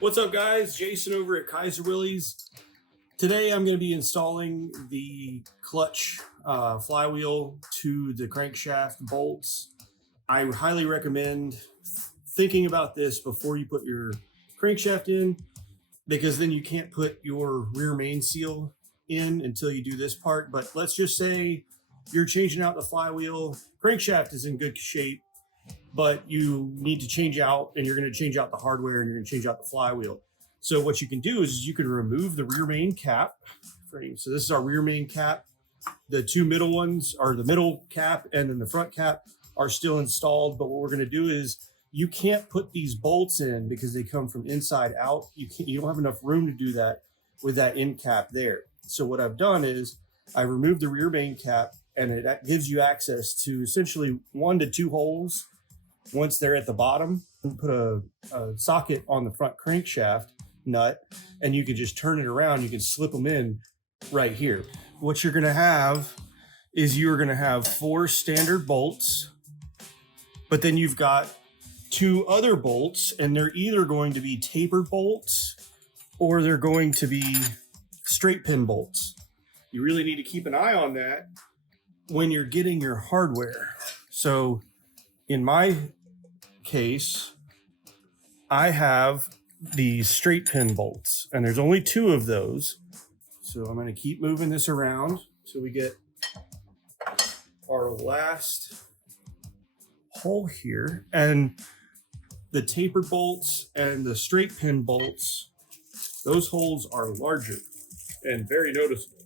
What's up, guys? Jason over at Kaiser Willys. Today I'm going to be installing the clutch flywheel to the crankshaft bolts. I highly recommend thinking about this before you put your crankshaft in, because then you can't put your rear main seal in until you do this part. But let's just say you're changing out the flywheel, crankshaft is in good shape, but you need to change out, and you're going to change out the hardware, and you're going to change out the flywheel. So what you can do is you can remove the rear main cap frame. So this is our rear main cap. The two middle ones are the middle cap, and then the front cap are still installed. But what we're going to do is you can't put these bolts in because they come from inside out. You don't have enough room to do that with that end cap there. So what I've done is I removed the rear main cap, and it gives you access to essentially 1 to 2 holes. Once they're at the bottom, put a socket on the front crankshaft nut, and you can just turn it around. You can slip them in right here. What you're going to have is you're going to have 4 standard bolts, but then you've got 2 other bolts, and they're either going to be tapered bolts or they're going to be straight pin bolts. You really need to keep an eye on that when you're getting your hardware. So in my case, I have these straight pin bolts, and there's only 2 of those. So I'm going to keep moving this around so we get our last hole here. And the tapered bolts and the straight pin bolts, those holes are larger and very noticeable.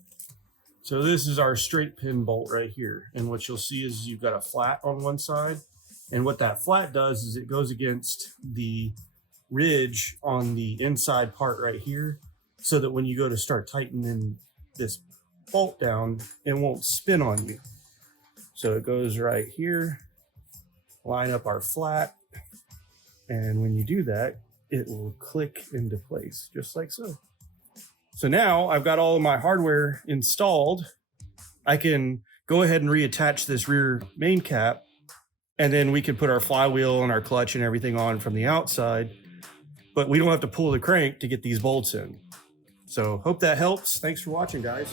So this is our straight pin bolt right here. And what you'll see is you've got a flat on one side. And what that flat does is it goes against the ridge on the inside part right here, so that when you go to start tightening this bolt down, it won't spin on you. So it goes right here, line up our flat, and when you do that, it will click into place just like so. So now I've got all of my hardware installed. I can go ahead and reattach this rear main cap, and then we can put our flywheel and our clutch and everything on from the outside, but we don't have to pull the crank to get these bolts in. So hope that helps. Thanks for watching, guys.